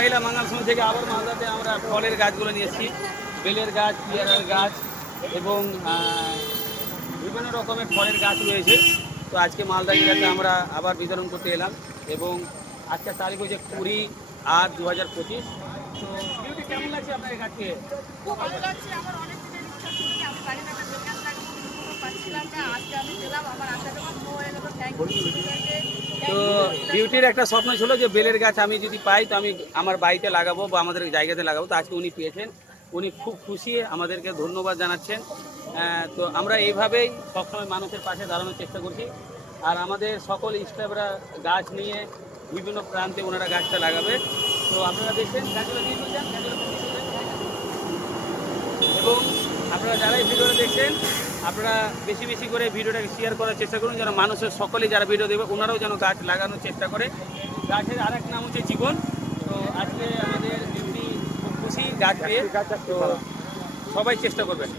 মহিলা মাঙ্গালসোল থেকে আবার মালদাতে আমরা ফলের গাছগুলো নিয়ে এসেছি, বেলের গাছ, পেয়ারার গাছ এবং বিভিন্ন রকমের ফলের গাছ রয়েছে। তো আজকে মালদা জেলাতে আমরা আবার বিতরণ করতে এলাম এবং আজকের তারিখ হচ্ছে 20/8/2025। তো ভিউটি কেমন লাগছে আপনার গাছকে? খুব ভালো লাগছে। আমার অনেক দিনের ইচ্ছা ছিল যে আমি বাড়িতে একটা বেল গাছ লাগাবো, কিন্তু কোথাও পাচ্ছিলাম না। আজকে আমি পেলাম, আমার আশাটা পূর্ণ হয়ে গেল। থ্যাংক তো ইউ। বিউটির একটা স্বপ্ন ছিল যে বেলের গাছ আমি যদি পাই তো আমি আমার বাড়িতে লাগাবো বা আমাদের জায়গাতে লাগাবো। তো আজকে উনি পেয়েছেন, উনি খুব খুশি, আমাদেরকে ধন্যবাদ জানাচ্ছেন। তো আমরা এইভাবেই সবসময় মানুষের পাশে দাঁড়ানোর চেষ্টা করছি। আর আমাদের সকল স্টাফরা গাছ নিয়ে বিভিন্ন প্রান্তে ওনারা গাছটা লাগাবে। তো আপনারা দেখছেন গাছগুলো দিয়ে দিচ্ছেন, এবং আপনারা যারা এই ভিডিওটা দেখছেন আপনারা বেশি বেশি করে ভিডিওটাকে শেয়ার করার চেষ্টা করুন, যেন মানুষের সকলেই যারা ভিডিও দেবে ওনারাও যেন গাছ লাগানোর চেষ্টা করে। গাছের আর এক নাম হচ্ছে জীবন। তো আজকে আমাদের ডিউটি খুব খুশি গাছ পেয়ে, তো সবাই চেষ্টা করবেন।